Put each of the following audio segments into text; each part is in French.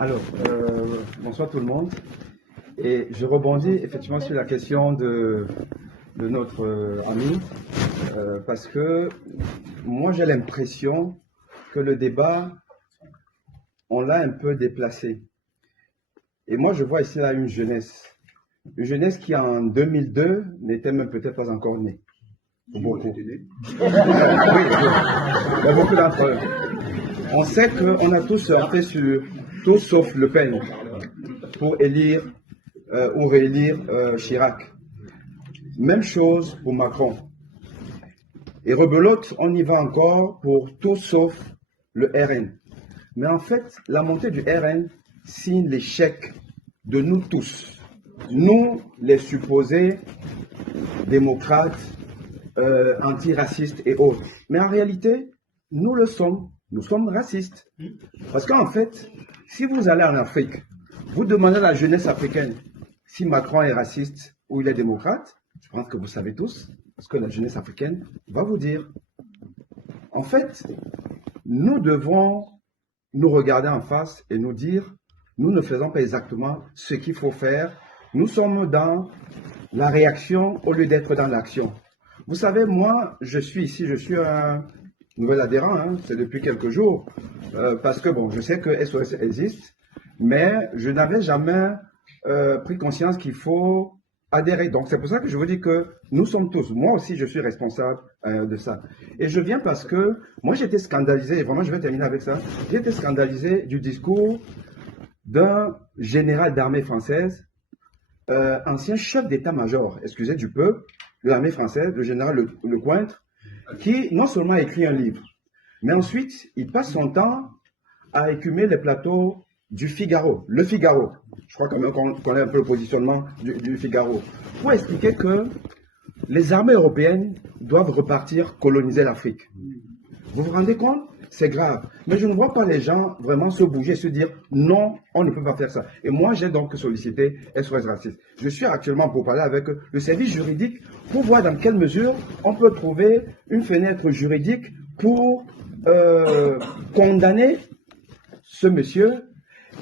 Alors, bonsoir tout le monde. Et je rebondis effectivement sur la question de notre ami, parce que moi j'ai l'impression que le débat, on l'a un peu déplacé. Et moi je vois ici là une jeunesse qui en 2002 n'était même peut-être pas encore née. Pour beaucoup. Oui, beaucoup d'entre eux. On sait qu'on a tous heurté sur tout sauf Le Pen pour élire ou réélire Chirac. Même chose pour Macron. Et rebelote, on y va encore pour tout sauf le RN. Mais en fait, la montée du RN signe l'échec de nous tous. Nous, les supposés démocrates, antiracistes et autres. Mais en réalité, nous le sommes. Nous sommes racistes. Parce qu'en fait, si vous allez en Afrique, vous demandez à la jeunesse africaine si Macron est raciste ou il est démocrate, je pense que vous savez tous ce que la jeunesse africaine va vous dire. En fait, nous devons nous regarder en face et nous dire, nous ne faisons pas exactement ce qu'il faut faire. Nous sommes dans la réaction au lieu d'être dans l'action. Vous savez, moi, je suis ici, je suis un nouvel adhérent, hein, c'est depuis quelques jours, parce que bon, je sais que SOS existe, mais je n'avais jamais pris conscience qu'il faut adhérer. Donc c'est pour ça que je vous dis que nous sommes tous, moi aussi je suis responsable de ça. Et je viens parce que moi j'étais scandalisé, et vraiment je vais terminer avec ça, j'ai été scandalisé du discours d'un général d'armée française, ancien chef d'état-major, excusez du peuple, de l'armée française, le général Lecointre, qui non seulement a écrit un livre, mais ensuite il passe son temps à écumer les plateaux du Figaro, le Figaro. Je crois quand même qu'on connaît un peu le positionnement du Figaro, pour expliquer que les armées européennes doivent repartir coloniser l'Afrique. Vous vous rendez compte? C'est grave. Mais je ne vois pas les gens vraiment se bouger, se dire non, on ne peut pas faire ça. Et moi, j'ai donc sollicité SOS Racisme. Je suis actuellement pour parler avec le service juridique pour voir dans quelle mesure on peut trouver une fenêtre juridique pour condamner ce monsieur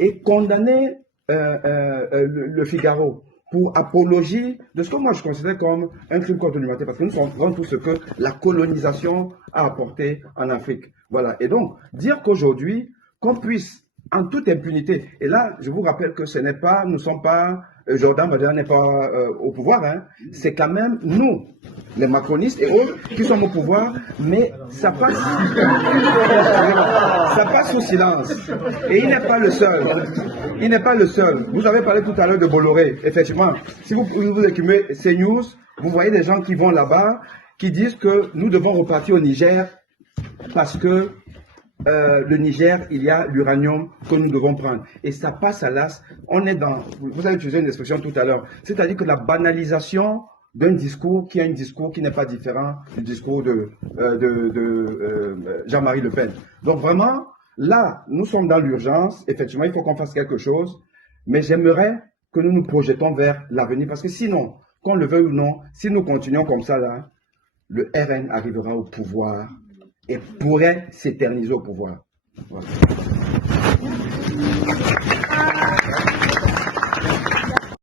et condamner le Figaro pour apologie de ce que moi je considère comme un crime contre l'humanité, parce que nous savons tout ce que la colonisation a apporté en Afrique. Voilà. Et donc, dire qu'aujourd'hui, qu'on puisse en toute impunité, et là, je vous rappelle que ce n'est pas, nous ne sommes pas, Jordan Bardella n'est pas au pouvoir, hein, c'est quand même nous, les macronistes et autres, qui sommes au pouvoir, mais ça passe, ça passe sous silence. Et il n'est pas le seul. Il n'est pas le seul. Vous avez parlé tout à l'heure de Bolloré. Effectivement, si vous écumez CNews, vous voyez des gens qui vont là-bas, qui disent que nous devons repartir au Niger parce que le Niger, il y a l'uranium que nous devons prendre. Et ça passe à l'as. On est dans, vous avez utilisé une expression tout à l'heure, c'est-à-dire que la banalisation d'un discours qui est un discours qui n'est pas différent du discours de Jean-Marie Le Pen. Donc vraiment, là, nous sommes dans l'urgence. Effectivement, il faut qu'on fasse quelque chose. Mais j'aimerais que nous nous projetons vers l'avenir. Parce que sinon, qu'on le veuille ou non, si nous continuons comme ça, là, le RN arrivera au pouvoir et pourrait s'éterniser au pouvoir. Voilà.